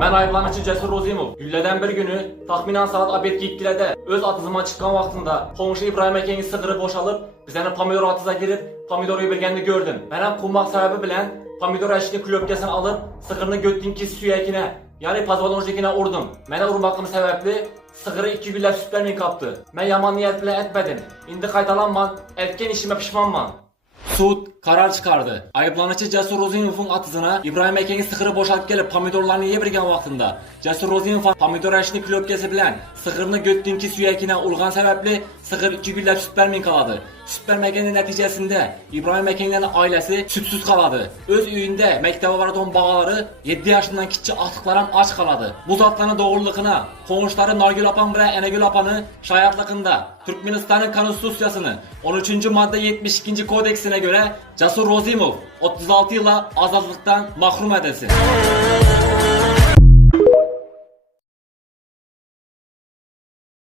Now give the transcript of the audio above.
Ben ayıplanıcı Cesur Rozimov. Gülleden bir günü tahminen saat 7:2'de öz atızyma çıkan vaxtında komşu İbrahim Eken'in sığırı boşalıp bizəni pomidor atıza girip pomidoru yedirgende gördüm. Benim kummaq sebebi bilen pomidor eşini klöpkesini alıp sığırını götdünkü süyekine yani pazvalonjikine urdum. Mənə urmaqım sebepli sığırı 2 güller sütlermin kaptı. Ben yaman niyet bile etmedim. İndi qaytalanman, etken işime pişmanman. Sud karar çıkardı. Ayıplanıcı Cesur Rozimov'un atısına İbrahim Eken'in sığırı boşaltıp gelip pomidorlarını yedirgen vaxtında Cesur Rozimov pomidor eşini klöpkesi bilen sığırını götdünkü süyekine urgan sebepli sığır 2 güller süt vermin kaladı. Süt vermeginin neticesinde İbrahim Eken'in ailesi sütsüz kaladı. Öz üyünde mektebe varadan bağları 7 yaşından kiçi artıklarım aç kaladı. Bu zatların doğruluğuna konuşları Nargül Apan ve Enegül Apan'ı şayatlıkında Türkmenistan'ın konstitusiyasını 13. madde 72. kodeksine göre Cesur Rozimov 36 yıla azadlıktan mahrum edilsin.